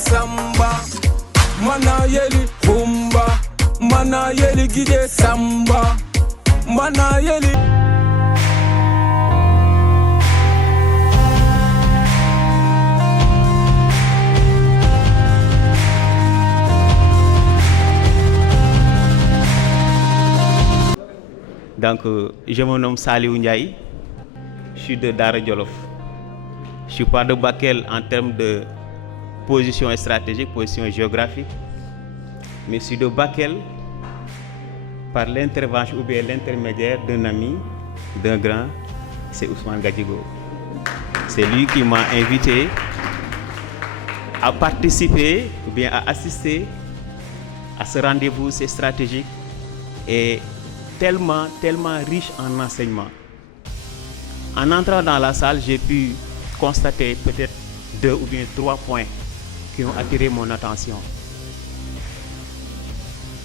samba, mana yeli rumba, mana yeli gide samba, mana yeli. Donc, je me nomme Saliou Ndiaye, je suis de Daara Djolof. Je ne suis pas de Bakel en termes de position stratégique, position géographique, mais je suis de Bakel par l'intervention ou bien l'intermédiaire d'un ami, d'un grand, c'est Ousmane Gadjigo. C'est lui qui m'a invité à participer ou bien à assister à ce rendez-vous, c'est stratégique et tellement riche en enseignement. En entrant dans la salle, j'ai pu constater peut-être 2 ou bien 3 points qui ont attiré mon attention.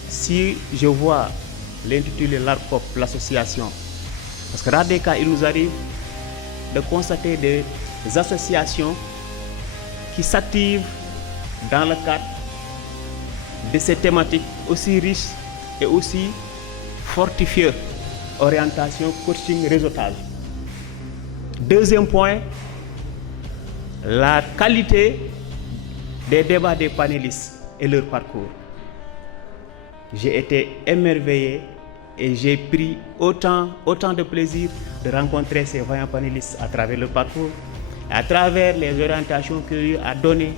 Si je vois l'intitulé l'ARCOP, l'association, parce que dans des cas, il nous arrive de constater des associations qui s'activent dans le cadre de ces thématiques aussi riches et aussi fortifiées, orientation, coaching, réseautage. Deuxième point, la qualité des débats des panélistes et leur parcours. J'ai été émerveillé et j'ai pris autant de plaisir de rencontrer ces vaillants panélistes à travers le parcours, à travers les orientations qu'ils ont à donner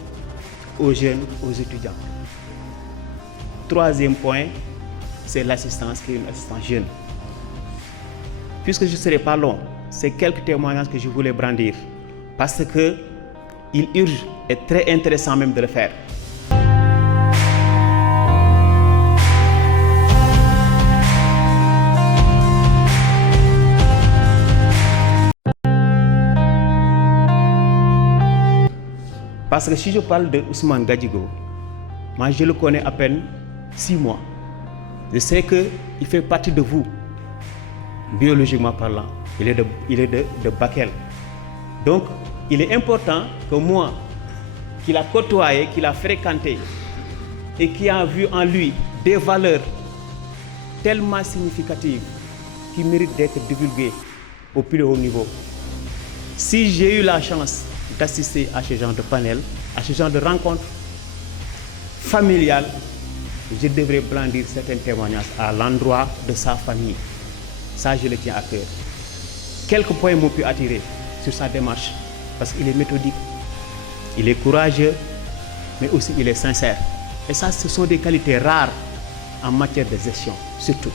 aux jeunes, aux étudiants. Troisième point, c'est l'assistance qui est une assistance jeune. Puisque je ne serai pas long, c'est quelques témoignages que je voulais brandir parce qu'il urge et très intéressant même de le faire. Parce que si je parle de Ousmane Gadjigo, moi je le connais à peine 6 mois. Je sais qu'il fait partie de vous, biologiquement parlant. Il est de Bakel. Donc, il est important que moi, qui l'a côtoyé, qui l'a fréquenté et qui a vu en lui des valeurs tellement significatives qui méritent d'être divulguées au plus haut niveau. Si j'ai eu la chance d'assister à ce genre de panel, à ce genre de rencontre familiale, je devrais brandir certains témoignages à l'endroit de sa famille. Ça, je le tiens à cœur. Quelques points m'ont pu attirer sur sa démarche, parce qu'il est méthodique, il est courageux, mais aussi il est sincère. Et ça, ce sont des qualités rares en matière de gestion, surtout.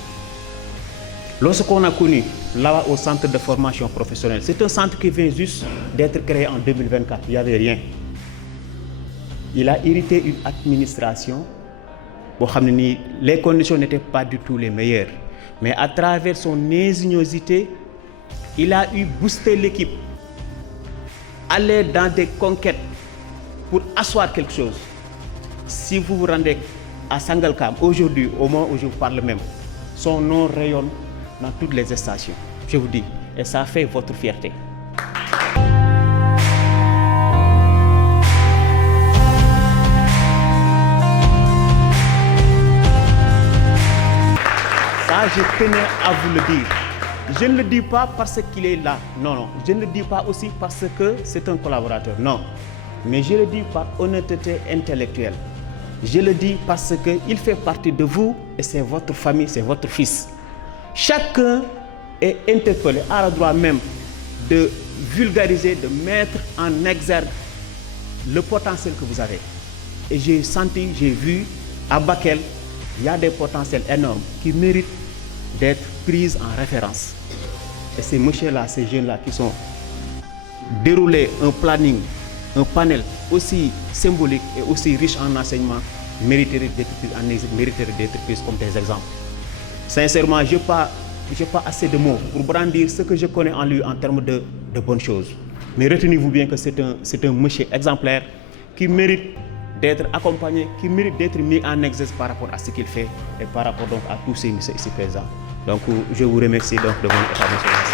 Lorsqu'on a connu là au centre de formation professionnelle, c'est un centre qui vient juste d'être créé en 2024, il n'y avait rien. Il a hérité une administration, les conditions n'étaient pas du tout les meilleures. Mais à travers son ingéniosité, il a eu boosté l'équipe, aller dans des conquêtes pour asseoir quelque chose. Si vous vous rendez à Sangalkam, aujourd'hui, au moment où je vous parle même, son nom rayonne dans toutes les stations, je vous dis, et ça fait votre fierté. Ça, je tenais à vous le dire. Je ne le dis pas parce qu'il est là, non. Je ne le dis pas aussi parce que c'est un collaborateur, non. Mais je le dis par honnêteté intellectuelle. Je le dis parce qu'il fait partie de vous et c'est votre famille, c'est votre fils. Chacun est interpellé, a le droit même de vulgariser, de mettre en exergue le potentiel que vous avez. Et j'ai senti, j'ai vu à Bakel, il y a des potentiels énormes qui méritent d'être pris en référence. Et ces messieurs-là, ces jeunes-là qui sont déroulés un planning, un panel aussi symbolique et aussi riche en enseignement, mériteraient d'être pris comme des exemples. Sincèrement, je n'ai pas assez de mots pour brandir ce que je connais en lui en termes de bonnes choses. Mais retenez-vous bien que c'est un monsieur exemplaire qui mérite d'être accompagné, qui mérite d'être mis en exergue par rapport à ce qu'il fait et par rapport donc à tous ces messieurs ici présents. Donc je vous remercie donc de votre attention.